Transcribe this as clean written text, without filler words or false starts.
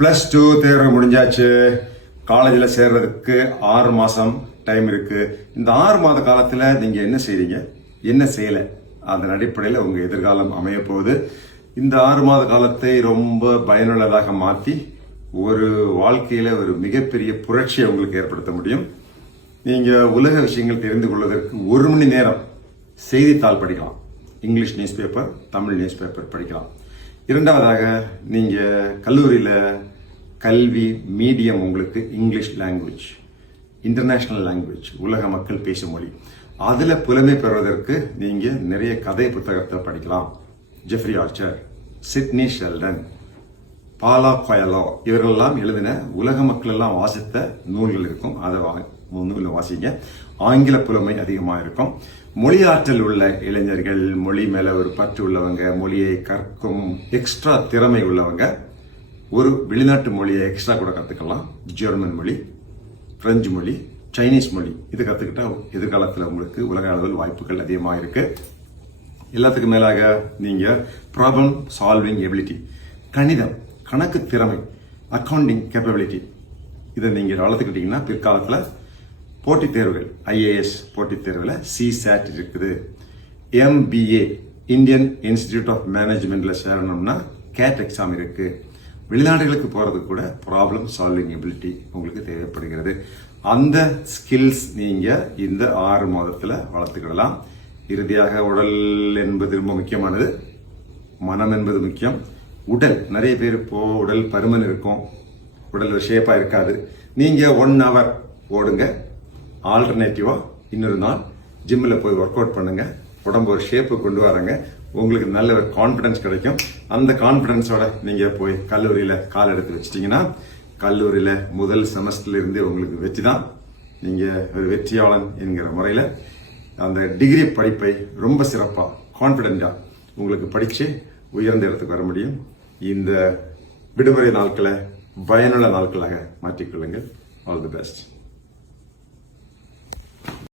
+2 தேர்வு முடிஞ்சாச்சு. காலேஜில் சேர்றதுக்கு 6 மாதம் டைம் இருக்கு. இந்த 6 மாத காலத்தில் நீங்கள் என்ன செய்றீங்க, என்ன செய்யலை, அதன் அடிப்படையில் உங்கள் எதிர்காலம் அமைய போகுது. இந்த 6 மாத காலத்தை ரொம்ப பயனுள்ளதாக மாற்றி ஒரு வாழ்க்கையில் ஒரு மிகப்பெரிய புரட்சியை உங்களுக்கு ஏற்படுத்த முடியும். நீங்கள் உலக விஷயங்கள் தெரிந்து கொள்வதற்கு 1 மணி நேரம் செய்தித்தாள் படிக்கலாம். English news paper, Tamil news paper படிக்கலாம். இரண்டாவதாக நீங்கள் கல்லூரியில் கல்வி மீடியம் உங்களுக்கு இங்கிலீஷ் லாங்குவேஜ், இன்டர்நேஷனல் லாங்குவேஜ், உலக மக்கள் பேசும் மொழி. அதில் புலமை பெறுவதற்கு நீங்கள் நிறைய கதை புத்தகத்தை படிக்கலாம். Jeffrey Archer, Sidney Sheldon, Paulo Coelho இவர்களெல்லாம் எழுதின உலக மக்கள் எல்லாம் வாசித்த நூல்கள் இருக்கும். அதை நூலில் வாசிங்க. ஆங்கில புலமை அதிகமாக இருக்கும். மொழி ஆற்றல் உள்ள இளைஞர்கள், மொழி மேல ஒரு பற்று உள்ளவங்க, மொழியை கற்கும் எக்ஸ்ட்ரா திறமை உள்ளவங்க ஒரு வெளிநாட்டு மொழியை எக்ஸ்ட்ரா கூட கற்றுக்கலாம். ஜெர்மன் மொழி, பிரெஞ்சு மொழி, சைனீஸ் மொழி இது கற்றுக்கிட்டா எதிர்காலத்தில் உங்களுக்கு உலக அளவில் வாய்ப்புகள் அதிகமாக இருக்கு. எல்லாத்துக்கும் மேலாக நீங்கள் ப்ராப்ளம் சால்விங் எபிலிட்டி, கணிதம், கணக்கு திறமை, அக்கவுண்டிங் கேப்பபிலிட்டி இதை நீங்கள் வளர்த்துக்கிட்டீங்கன்னா பிற்காலத்தில் போட்டித் தேர்வுகள், IAS போட்டித் தேர்வில் CSAT இருக்குது. MBA இந்தியன் இன்ஸ்டிடியூட் ஆஃப் மேனேஜ்மெண்ட்ல சேரணும்னா CAT எக்ஸாம் இருக்கு. வெளிநாடுகளுக்கு போறதுக்கு கூட ப்ராப்ளம் சால்விங் எபிலிட்டி உங்களுக்கு தேவைப்படுகிறது. அந்த ஸ்கில்ஸ் நீங்க இந்த 6 மாதத்துல வளர்த்துக்கிடலாம். இறுதியாக உடல் என்பது ரொம்ப முக்கியமானது, மனம் என்பது முக்கியம். உடல் நிறைய பேர் இப்போ உடல் பருமன் இருக்கும், உடல் ஷேப்பா இருக்காது. நீங்க 1 hour ஓடுங்க. ஆல்டர்னேட்டிவா இன்னொரு நாள் ஜிம்மில் போய் ஒர்க் அவுட் பண்ணுங்க. உடம்பு ஒரு ஷேப்பு கொண்டு வராங்க. உங்களுக்கு நல்ல ஒரு கான்பிடன்ஸ் கிடைக்கும். அந்த கான்பிடன்ஸோட நீங்க போய் கல்லூரியில கால் எடுத்து வச்சிட்டீங்கன்னா கல்லூரியில முதல் செமஸ்டர்ல இருந்து உங்களுக்கு வெற்றி தான். நீங்க ஒரு வெற்றியாளன் என்கிற முறையில அந்த டிகிரி படிப்பை ரொம்ப சிறப்பா கான்பிடண்டா உங்களுக்கு படிச்சு உயர்ந்த இடத்துக்கு வர முடியும். இந்த விடுமுறை நாட்களை பயனுள்ள நாட்களாக மாற்றிக்கொள்ளுங்கள். All the best.